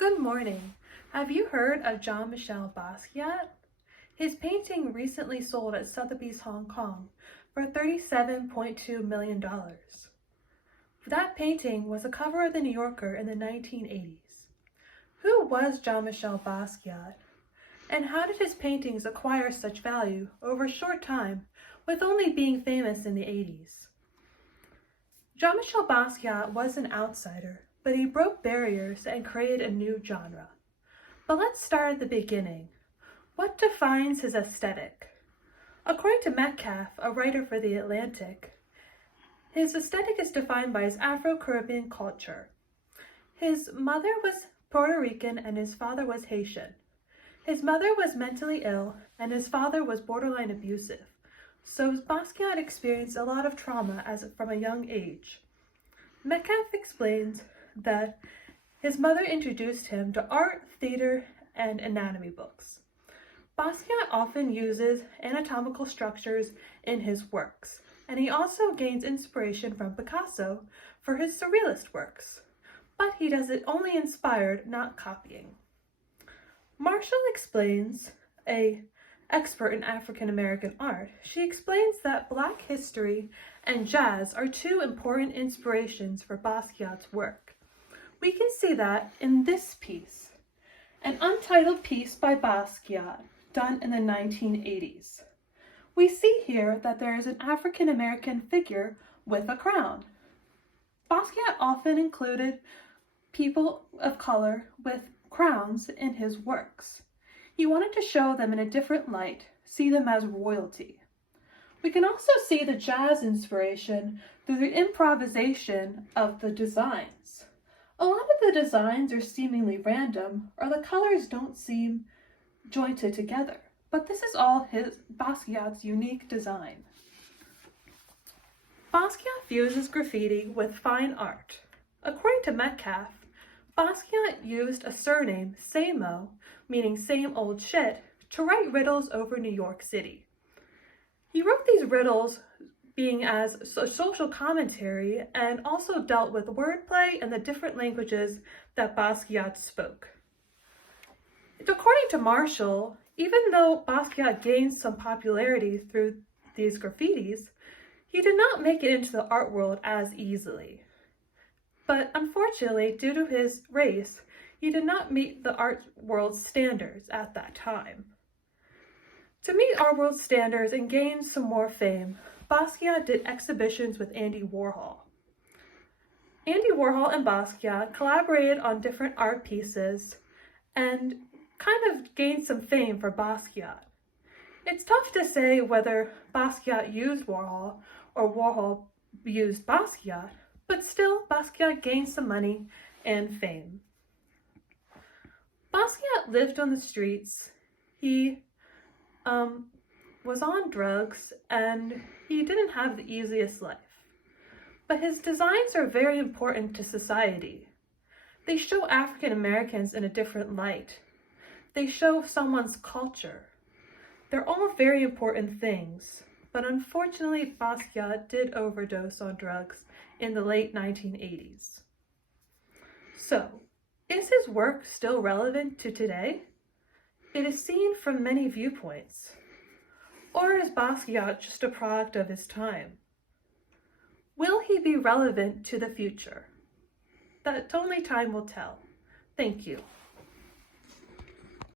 Good morning. Have you heard of Jean Michel Basquiat? His painting recently sold at Sotheby's Hong Kong for $37.2 million. That painting was a cover of The New Yorker in the 1980s. Who was Jean Michel Basquiat? And how did his paintings acquire such value over a short time, with only being famous in the 80s? Jean Michel Basquiat was an outsider, but he broke barriers and created a new genre. But let's start at the beginning. What defines his aesthetic? According to Metcalf, a writer for The Atlantic, his aesthetic is defined by his Afro-Caribbean culture. His mother was Puerto Rican and his father was Haitian. His mother was mentally ill and his father was borderline abusive. So Basquiat experienced a lot of trauma from a young age. Metcalf explains that his mother introduced him to art, theater, and anatomy books. Basquiat often uses anatomical structures in his works, and he also gains inspiration from Picasso for his surrealist works, but he does it only inspired, not copying. Marshall explains, an expert in African American art, she explains that Black history and jazz are two important inspirations for Basquiat's work. We can see that in this piece, an untitled piece by Basquiat done in the 1980s. We see here that there is an African American figure with a crown. Basquiat often included people of color with crowns in his works. He wanted to show them in a different light, see them as royalty. We can also see the jazz inspiration through the improvisation of the designs. A lot of the designs are seemingly random, or the colors don't seem jointed together, but this is all Basquiat's unique design. Basquiat fuses graffiti with fine art. According to Metcalf, Basquiat used a surname, Samo, meaning same old shit, to write riddles over New York City. He wrote these riddles being as a social commentary and also dealt with wordplay and the different languages that Basquiat spoke. According to Marshall, even though Basquiat gained some popularity through these graffitis, he did not make it into the art world as easily. But unfortunately, due to his race, he did not meet the art world's standards at that time. To meet art world standards and gain some more fame, Basquiat did exhibitions with Andy Warhol. Andy Warhol and Basquiat collaborated on different art pieces and kind of gained some fame for Basquiat. It's tough to say whether Basquiat used Warhol or Warhol used Basquiat, but still Basquiat gained some money and fame. Basquiat lived on the streets. He was on drugs and he didn't have the easiest life. But his designs are very important to society. They show African Americans in a different light. They show someone's culture. They're all very important things, but unfortunately Basquiat did overdose on drugs in the late 1980s. So, is his work still relevant to today? It is seen from many viewpoints. Or is Basquiat just a product of his time? Will he be relevant to the future? That only time will tell. Thank you.